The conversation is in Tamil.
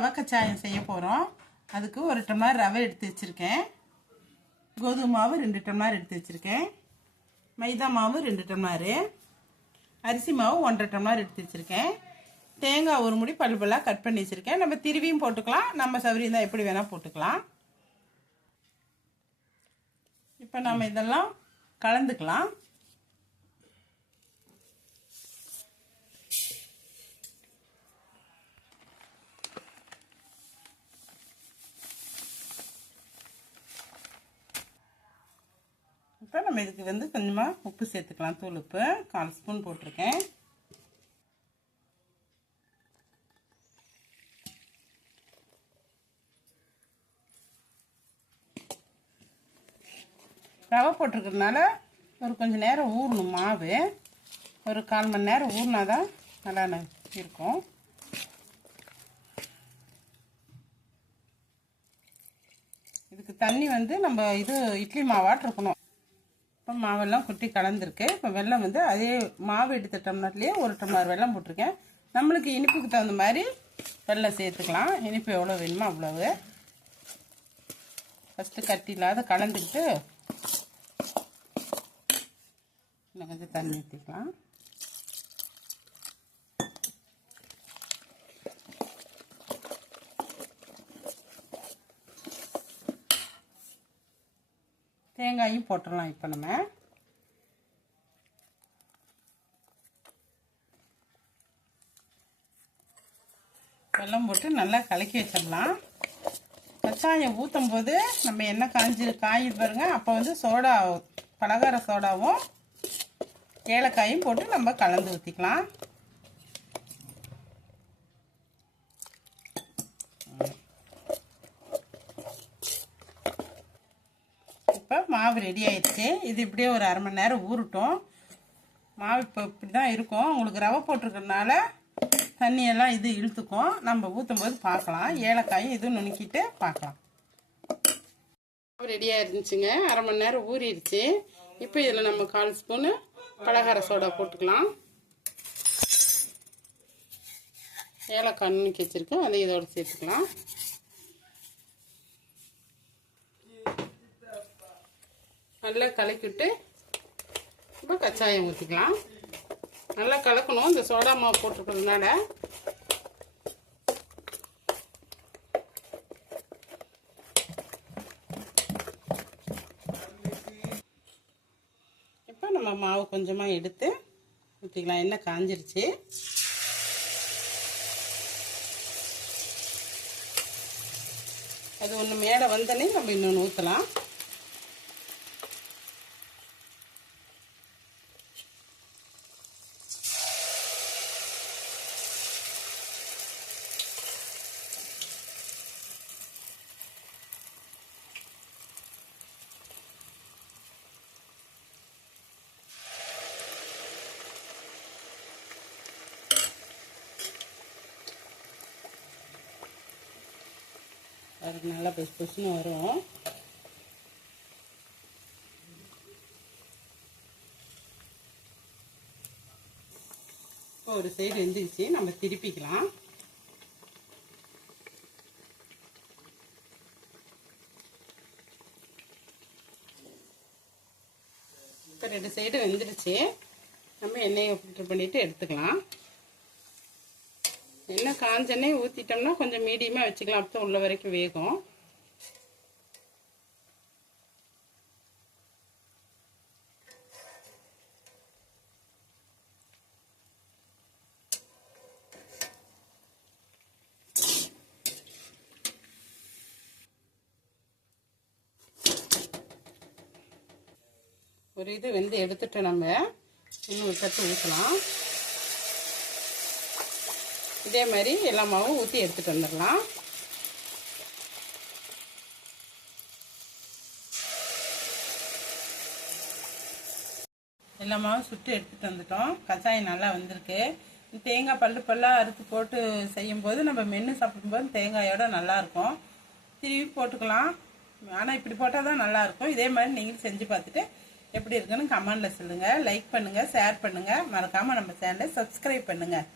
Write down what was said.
ரவை கச்சாயம் செய்ய போகிறோம். அதுக்கு 1 டம்ளர் ரவை எடுத்து வச்சுருக்கேன். கோதுமை மாவு 2 டம்ளர் எடுத்து வச்சுருக்கேன். மைதா மாவு 2 டம்ளரு. அரிசி மாவு 1.5 டம்ளர் எடுத்து வச்சுருக்கேன். தேங்காய் ஒரு முடி பல்லாக கட் பண்ணி வச்சுருக்கேன். நம்ம திருவியும் போட்டுக்கலாம், நம்ம சௌகரியம் தான் எப்படி வேணால் போட்டுக்கலாம். இப்போ நம்ம இதெல்லாம் கலந்துக்கலாம். இப்போ நம்ம இதுக்கு கொஞ்சமாக உப்பு சேர்த்துக்கலாம். தூள் உப்பு 1/4 ஸ்பூன் போட்டிருக்கேன். ரவை போட்டிருக்கிறதுனால கொஞ்சம் நேரம் ஊறணும். மாவு ஒரு 1/4 மணி நேரம் ஊறினா தான் நல்லா இருக்கும். இதுக்கு தண்ணி நம்ம இது இட்லி மாவாட்டு இருக்கணும். இப்போ மாவெல்லாம் குட்டி கலந்துருக்கு. இப்போ வெல்லம் அதே மாவு எடுத்த டம்ளர்லேயே 1 டம்ளர் வெல்லம் போட்டிருக்கேன். நம்மளுக்கு இனிப்புக்கு தகுந்த மாதிரி வெல்லம் சேர்த்துக்கலாம். இனிப்பு எவ்வளோ வேணுமோ அவ்வளவு. ஃபஸ்ட்டு கட்டி இல்லாத கலந்துக்கிட்டு இன்னும் கொஞ்சம் தண்ணி ஊற்றிக்கலாம். தேங்காயும் போட்டுடலாம். இப்போ நம்ம வெல்லம் போட்டு நல்லா கலக்கி வச்சிடலாம். கச்சாயம் ஊற்றும் போது நம்ம எண்ணெய் காயுது பாருங்க. அப்போ சோடா, பலகார சோடாவும் ஏலக்காயும் போட்டு நம்ம கலந்து ஊற்றிக்கலாம். இப்போ மாவு ரெடி ஆயிடுச்சு. இது இப்படியே ஒரு 1/2 மணி நேரம் ஊறட்டும். மாவு இப்போ இப்படி தான் இருக்கும். உங்களுக்கு ரவை போட்டிருக்கிறதுனால தண்ணியெல்லாம் இது இழுத்துக்கும். நம்ம ஊற்றும் போது பார்க்கலாம். ஏலக்காயும் இதுவும் நுணுக்கிட்டு பார்க்கலாம். மாவு ரெடியாக இருந்துச்சுங்க. 1/2 மணி நேரம் ஊறிடுச்சு. இப்போ இதில் நம்ம 1/4 ஸ்பூனு பலகார சோடா போட்டுக்கலாம். ஏலக்காய் நுணுக்கி வச்சுருக்கேன், அதை இதோட சேர்த்துக்கலாம். நல்லா கலக்கிவிட்டு இப்போ கச்சாயம் ஊற்றிக்கலாம். நல்லா கலக்கணும். இந்த சோடா மாவு போட்டுருக்கிறதுனால இப்போ நம்ம மாவு கொஞ்சமாக எடுத்து ஊற்றிக்கலாம். எண்ணெய் காஞ்சிருச்சு. அது ஒன்று மேலே வந்தோடனே நம்ம இன்னொன்று ஊற்றலாம். அது நல்லா பொசு பொசுன்னு வரும். இப்போ ஒரு சைடு வெந்துருச்சு, நம்ம திருப்பிக்கலாம். இப்போ 2 சைடு வெந்துருச்சு. நம்ம எண்ணெயை ஃபில்டர் பண்ணிட்டு எடுத்துக்கலாம். எண்ணெய் காஞ்ச எண்ணெய் ஊற்றிட்டோம்னா கொஞ்சம் மீடியமாக வச்சுக்கலாம். அப்போ உள்ள வரைக்கும் வேகும். ஒரு இது எடுத்துட்டு நம்ம இன்னொரு தட்டு ஊற்றலாம். இதே மாதிரி எல்லா மாவும் ஊற்றி எடுத்துகிட்டு வந்துடலாம். எல்லா மாவும் சுட்டு எடுத்துகிட்டு வந்துட்டோம். கச்சாயம் நல்லா வந்திருக்கு. தேங்காய் பல்லாக அறுத்து போட்டு செய்யும்போது நம்ம மென்று சாப்பிடும்போது தேங்காயோட நல்லாயிருக்கும். திருவி போட்டுக்கலாம். ஆனால் இப்படி போட்டால் தான் நல்லாயிருக்கும். இதே மாதிரி நீங்களும் செஞ்சு பார்த்துட்டு எப்படி இருக்குன்னு கமெண்டில் சொல்லுங்கள். லைக் பண்ணுங்கள், ஷேர் பண்ணுங்கள். மறக்காமல் நம்ம சேனலை சப்ஸ்கிரைப் பண்ணுங்கள்.